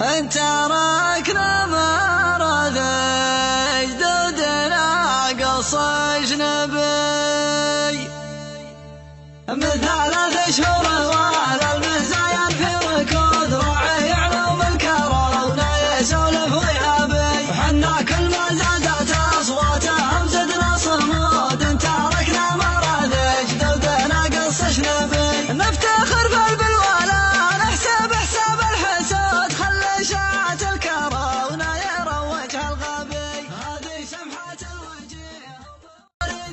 انت تركنا مرض جدودنا قص اجنبي من 3 شهور وعلى المزايا في ركود راعي علوم الكورونا يسولف ويهابي وحنا كل ما زادت اصواتهم زدنا صمود انت تركنا مرض جدودنا قص اجنبي نفتخر بالولا نحسب حساب الحسود خلي شاعة الكورونا يروجها الغبي هذه سمحة الوجيه.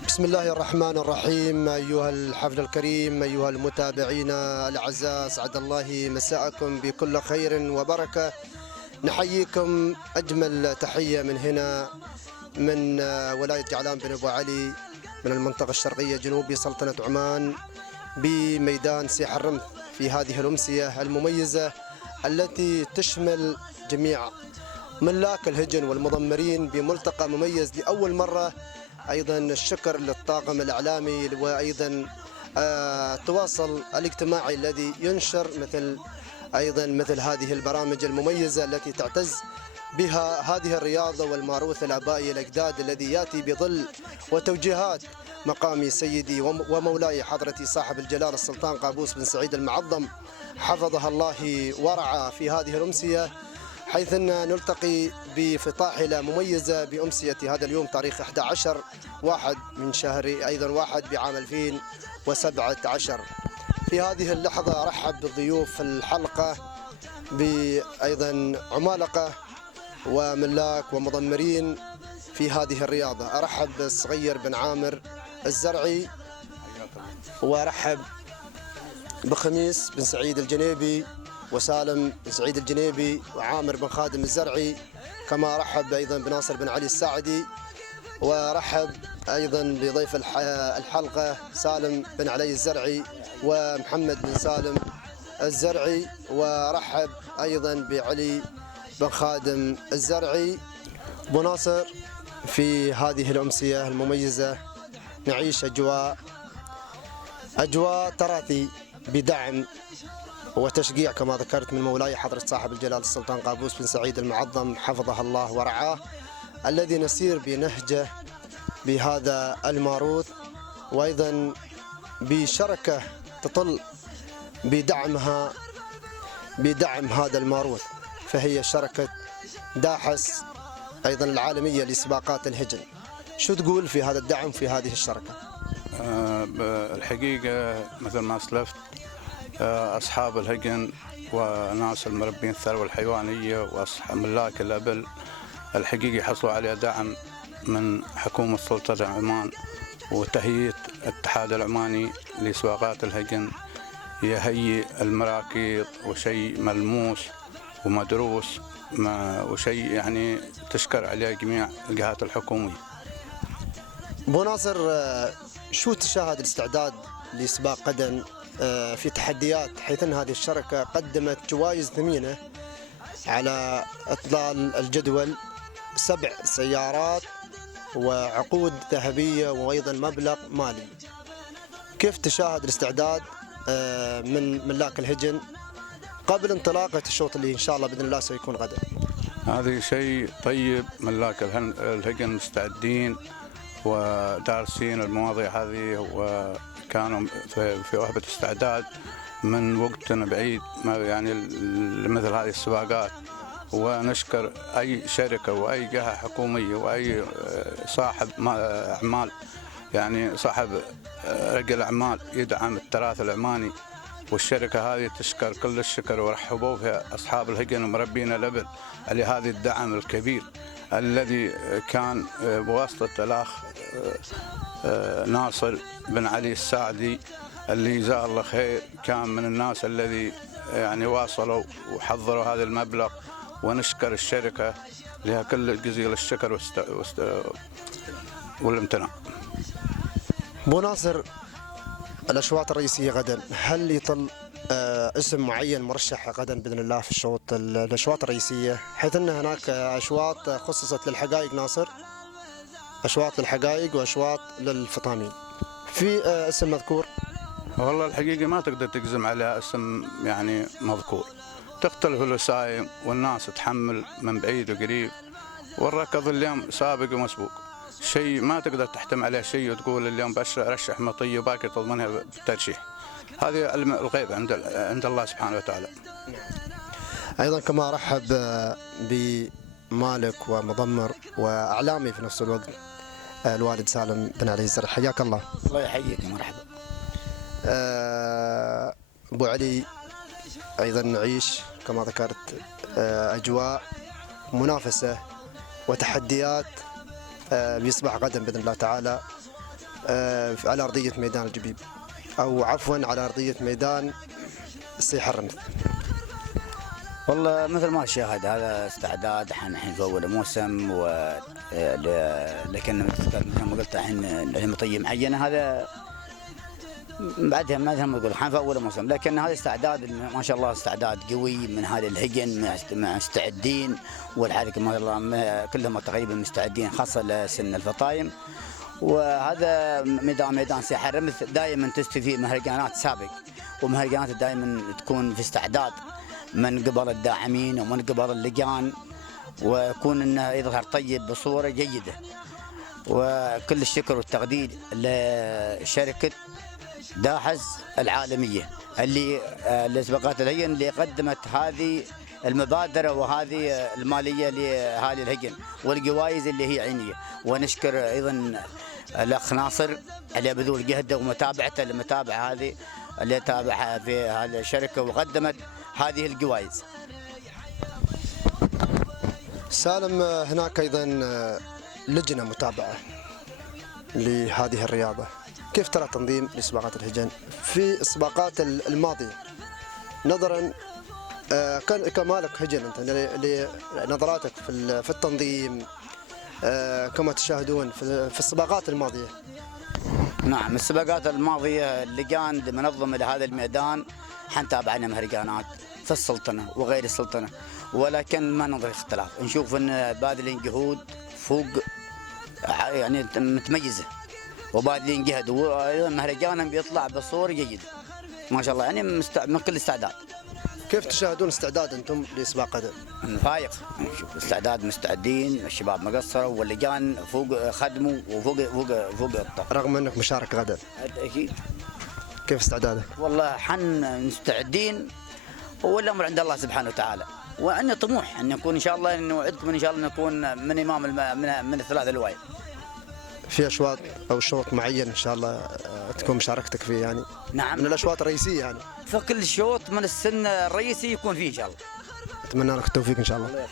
بسم الله الرحمن الرحيم. أيها الحفل الكريم، أيها المتابعين الأعزاء، سعد الله مساءكم بكل خير وبركة. نحييكم أجمل تحية من هنا من ولاية جعلان بن أبو علي من المنطقة الشرقية جنوبي سلطنة عمان بميدان سيح الرمث في هذه الأمسية المميزة التي تشمل جميع ملاك الهجن والمضمرين بملتقى مميز لأول مرة. أيضا الشكر للطاقم الإعلامي وأيضا التواصل الاجتماعي الذي ينشر مثل هذه البرامج المميزة التي تعتز بها هذه الرياضة والموروث الآبائي الأجداد الذي يأتي بظل وتوجيهات مقامي سيدي ومولاي حضرتي صاحب الجلالة السلطان قابوس بن سعيد المعظم حفظها الله ورعاه في هذه الأمسية، حيث أن نلتقي بفطاحلة مميزة بأمسية هذا اليوم تاريخ 11/1 من شهر أيضا 1 بعام 2017. في هذه اللحظة أرحب بالضيوف الحلقة بأيضا عمالقة وملاك ومضمرين في هذه الرياضة. أرحب بالصغير بن عامر الزرعي، وأرحب بخميس بن سعيد الجنيبي وسالم بن سعيد الجنيبي وعامر بن خادم الزرعي، كما رحب أيضا بناصر بن علي الساعدي، ورحب أيضا بضيف الحلقة سالم بن علي الزرعي ومحمد بن سالم الزرعي، ورحب أيضا بعلي بن خادم الزرعي. أبو ناصر، في هذه الأمسية المميزة نعيش أجواء تراثي بدعم وتشجيع كما ذكرت من مولاي حضرة صاحب الجلالة السلطان قابوس بن سعيد المعظم حفظه الله ورعاه، الذي نسير بنهجه بهذا الموروث، وأيضا بشركة تطل بدعم هذا الموروث، فهي شركة داحس أيضا العالمية لسباقات الهجن. شو تقول في هذا الدعم في هذه الشركة؟ الحقيقة مثل ما أسلفت، أصحاب الهجن وناس المربين الثروة الحيوانية وأصحاب ملاك الأبل الحقيقة حصلوا على دعم من حكومة سلطنة عمان وتهيئة الاتحاد العماني لسباقات الهجن، يهيئ المراكز وشيء ملموس ومدروس وشيء يعني تشكر عليه جميع الجهات الحكومية. أبو ناصر، شو تشاهد الاستعداد لسباق قدم في تحديات، حيث أن هذه الشركة قدمت جوائز ثمينة على إطلال الجدول 7 سيارات وعقود ذهبية وأيضا مبلغ مالي. كيف تشاهد الاستعداد من ملاك الهجن قبل انطلاقة الشوط اللي إن شاء الله بإذن الله سيكون غدا؟ هذا شيء طيب، ملاك الهجن مستعدين ودارسين المواضيع هذه وكانوا في وهبة استعداد من وقت بعيد يعني مثل هذه السباقات. ونشكر أي شركة وأي جهة حكومية وأي صاحب أعمال، يعني صاحب رجل أعمال يدعم التراث العماني، والشركة هذه تشكر كل الشكر ورحبوا فيها أصحاب الهجن ومربين الأبل على هذا الدعم الكبير الذي كان بواسطة الأخ ناصر بن علي الساعدي اللي جزاه الله خير، كان من الناس الذي يعني واصلوا وحضروا هذا المبلغ، ونشكر الشركة لها كل جزيل الشكر والامتنان. أبو ناصر، الأشواط الرئيسية غدا، هل يطل اسم معين مرشح غدا بإذن الله في الأشواط الرئيسية، حيث أن هناك أشواط خصصت للحقائق ناصر، أشواط للحقائق وأشواط للفطامين، في اسم مذكور؟ والله الحقيقة ما تقدر تجزم على اسم يعني مذكور، تختلف الوسائل والناس تحمل من بعيد وقريب، والركض اليوم سابق ومسبوق، شيء ما تقدر تحتم عليه شيء وتقول اليوم رشح مطي وباقي تضمنها بالترشيح. هذه الغيب عند الله سبحانه وتعالى. أيضا كما أرحب بمالك ومضمر وأعلامي في نفس الوقت الوالد سالم بن علي الزرع، حياك الله. الله يحييك، مرحبا. أبو علي، أيضا نعيش كما ذكرت أجواء منافسة وتحديات بيصبح غدا بإذن الله تعالى على أرضية ميدان الجبيب، أو عفوا على أرضية ميدان السيح الرمث. والله مثل ما تشاهد هذا استعداد الحين في اول موسم، لكن مثل ما قلت الحين المطيه معينه، هذا بعدها ما نقول الحين في اول موسم، لكن هذا استعداد ما شاء الله استعداد قوي من هذا الهجن، مستعدين، والحركه ما شاء الله كلهم تقريبا مستعدين خاصه لسن الفطايم. وهذا ميدان سيح الرمث دائما تستوي فيه مهرجانات سابق، ومهرجانات دائما تكون في استعداد من قبل الداعمين ومن قبل اللجان، ويكون انه يظهر طيب بصوره جيده. وكل الشكر والتقدير لشركه داحز العالميه اللي سبقت الهجن، اللي قدمت هذه المبادره وهذه الماليه لهذه الهجن والجوائز اللي هي عينيه. ونشكر ايضا الاخ ناصر على بذول جهده ومتابعته للمتابعه هذه اللي تابعها في هذه الشركه وقدمت هذه الجوائز. سالم، هناك أيضا لجنة متابعة لهذه الرياضة، كيف ترى تنظيم لسباقات الهجن في السباقات الماضية، نظرا كمالك هجن أنت لنظراتك في التنظيم كما تشاهدون في السباقات الماضية؟ نعم، السباقات الماضية اللجان المنظمة لهذا الميدان حنتابع لنا مهرجانات في السلطنة وغير السلطنة، ولكن ما نظهر اختلاف، نشوف ان باذلين جهود فوق يعني متميزة، وباذلين جهد، وايضا مهرجانهم بيطلع بصورة جيدة ما شاء الله، يعني من كل استعداد. كيف تشاهدون استعداد انتم لسباق غدا؟ فايق، نشوف استعداد مستعدين، الشباب ما قصروا، واللجان فوق خدموا وفوق فوق الطاقة. رغم انك مشارك غدا. اكيد. كيف استعدادك؟ والله مستعدين، والامر عند الله سبحانه وتعالى، وعندنا طموح ان نكون ان شاء الله، نوعدكم ان شاء الله نكون من امام من الثلاث الأوائل. في اشواط او شوط معين ان شاء الله تكون مشاركتك فيه يعني؟ نعم، من الاشواط الرئيسيه يعني. فكل شوط من السن الرئيسي يكون فيه ان شاء الله. اتمنى لك التوفيق ان شاء الله.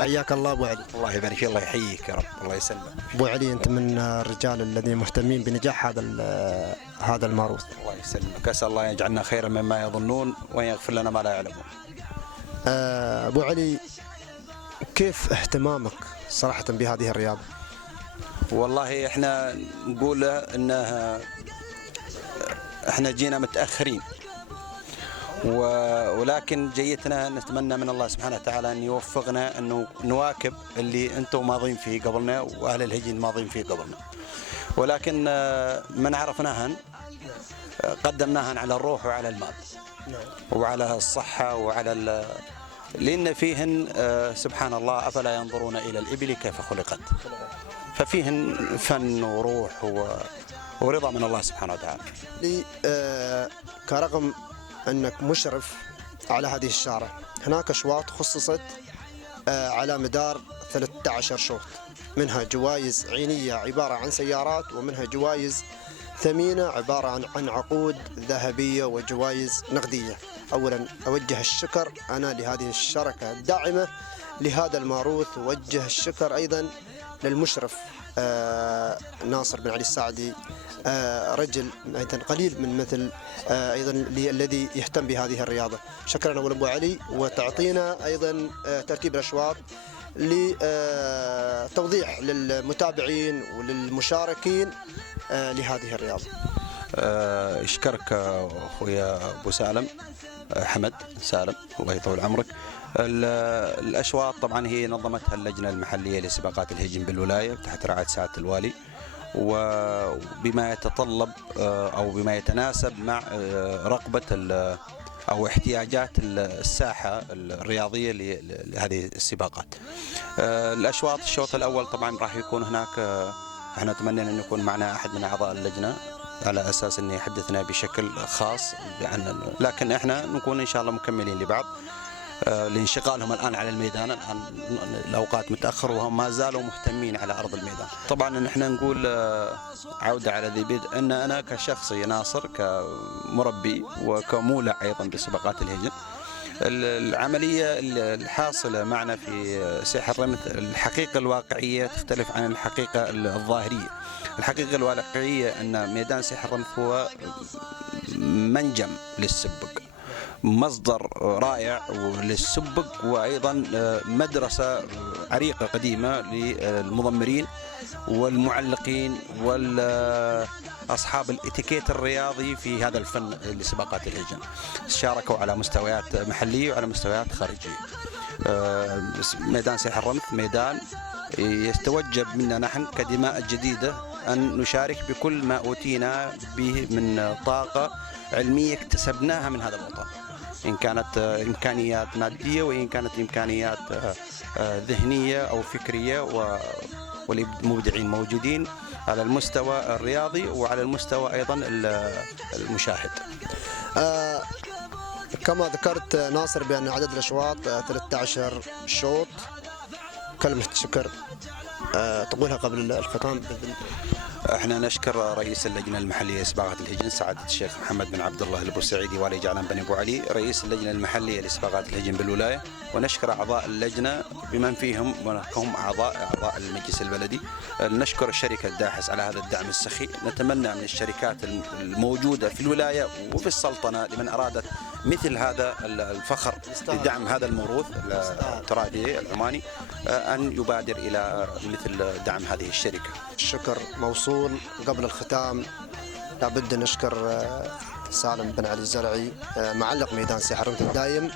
حياك الله ابو علي. الله يبارك فيك، الله يحييك يا رب، الله يسلمك. ابو علي، انت من الرجال الذين مهتمين بنجاح هذا الماروث. الله يسلمك، اسال الله يجعلنا خيرا مما يظنون ويغفر لنا ما لا يعلمون. ابو علي، كيف اهتمامك صراحه بهذه الرياضه؟ والله احنا نقول انه احنا جينا متاخرين، ولكن جيتنا نتمنى من الله سبحانه وتعالى ان يوفقنا انه نواكب اللي انتم ماضين فيه قبلنا واهل الهجن ماضين فيه قبلنا، ولكن من عرفناهن قدمناهن على الروح وعلى المال وعلى الصحه وعلى لان فيهن سبحان الله افلا ينظرون الى الابل كيف خلقت، ففيهن فن وروح ورضا من الله سبحانه وتعالى. كرغم أنك مشرف على هذه الشارة، هناك أشواط خصصت على مدار 13 شوط، منها جوائز عينية عبارة عن سيارات، ومنها جوائز ثمينة عبارة عن عقود ذهبية وجوائز نقدية. أولا أوجه الشكر أنا لهذه الشركة الداعمة لهذا الماروث، ووجه الشكر أيضا للمشرف ناصر بن علي الساعدي، رجل أيضا قليل من مثل أيضا الذي يهتم بهذه الرياضة. شكرا أول أبو علي، وتعطينا أيضا ترتيب الأشواط لتوضيح للمتابعين وللمشاركين لهذه الرياضة. اشكرك اخويا ابو سالم، حمد سالم، الله يطول عمرك. الاشواط طبعا هي نظمتها اللجنه المحليه لسباقات الهجن بالولايه تحت رعايه سعاده الوالي، وبما يتطلب او بما يتناسب مع رغبه أو احتياجات الساحة الرياضية لهذه السباقات. الشوط الأول طبعا راح يكون هناك، احنا نتمنى أن يكون معنا أحد من أعضاء اللجنة على أساس أن يحدثنا بشكل خاص لكن احنا نكون إن شاء الله مكملين لبعض لانشغالهم الآن على الميدان. الآن الأوقات متأخر وهم ما زالوا مهتمين على أرض الميدان. طبعا نحن نقول عودة على ذي بدء أن أنا كشخصي ناصر كمربي وكمولع أيضا بسباقات الهجن، العملية الحاصلة معنا في ساحة الرمث الحقيقة الواقعية تختلف عن الحقيقة الظاهرية. الحقيقة الواقعية أن ميدان ساحة الرمث هو منجم للسبق، مصدر رائع للسبق، وأيضا مدرسة عريقة قديمة للمضمرين والمعلقين والأصحاب الاتيكيت الرياضي في هذا الفن لسباقات الهجن. شاركوا على مستويات محلية وعلى مستويات خارجية. ميدان ساحة الرمث ميدان يتوجب منا نحن كدماء جديدة أن نشارك بكل ما أوتينا به من طاقة علمية اكتسبناها من هذا الوطن، إن كانت إمكانيات مادية وإن كانت إمكانيات ذهنية أو فكرية، والمبدعين موجودين على المستوى الرياضي وعلى المستوى أيضا المشاهد. كما ذكرت ناصر بأن عدد الأشواط 13 شوط. كلمة شكر تقولها قبل الختام؟ احنا نشكر رئيس اللجنه المحليه لسباقات الهجن سعاده الشيخ محمد بن عبد الله البوسعيدي والي جعلان بن ابو علي رئيس اللجنه المحليه لسباقات الهجن بالولايه، ونشكر اعضاء اللجنه بمن فيهم هم اعضاء المجلس البلدي. نشكر الشركه الداحس على هذا الدعم السخي. نتمنى من الشركات الموجوده في الولايه وفي السلطنه لمن ارادت مثل هذا الفخر لدعم هذا الموروث التراثي العماني ان يبادر الى مثل دعم هذه الشركه. الشكر موصول. قبل الختام لابد نشكر سالم بن علي الزرعي معلق ميدان ساحة الرمث الدايم،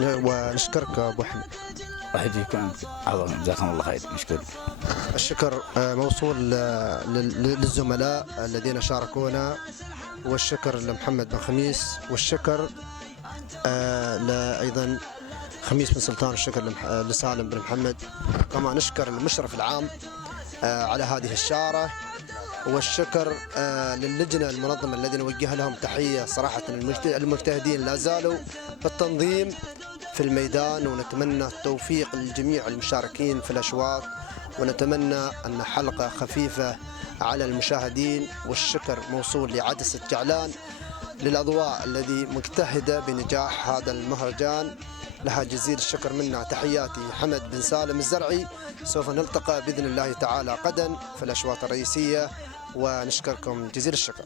ونشكرك ابو احمد. راح يجيكم عظيم، جزاكم الله خير. مشكور. الشكر موصول للزملاء الذين شاركونا، والشكر لمحمد بن خميس، والشكر ايضا خميس بن سلطان، الشكر لسالم بن محمد. كما نشكر المشرف العام على هذه الشارة، والشكر للجنة المنظمة الذين نوجه لهم تحية صراحة. المجتهدين لا زالوا في التنظيم في الميدان، ونتمنى التوفيق للجميع المشاركين في الأشواط، ونتمنى أن حلقة خفيفة على المشاهدين. والشكر موصول لعدسة جعلان للأضواء الذي مجتهدة بنجاح هذا المهرجان، لها جزيل الشكر منا. تحياتي حمد بن سالم الزرعي. سوف نلتقى بإذن الله تعالى غدا في الأشواط الرئيسية، ونشكركم جزيل الشكر.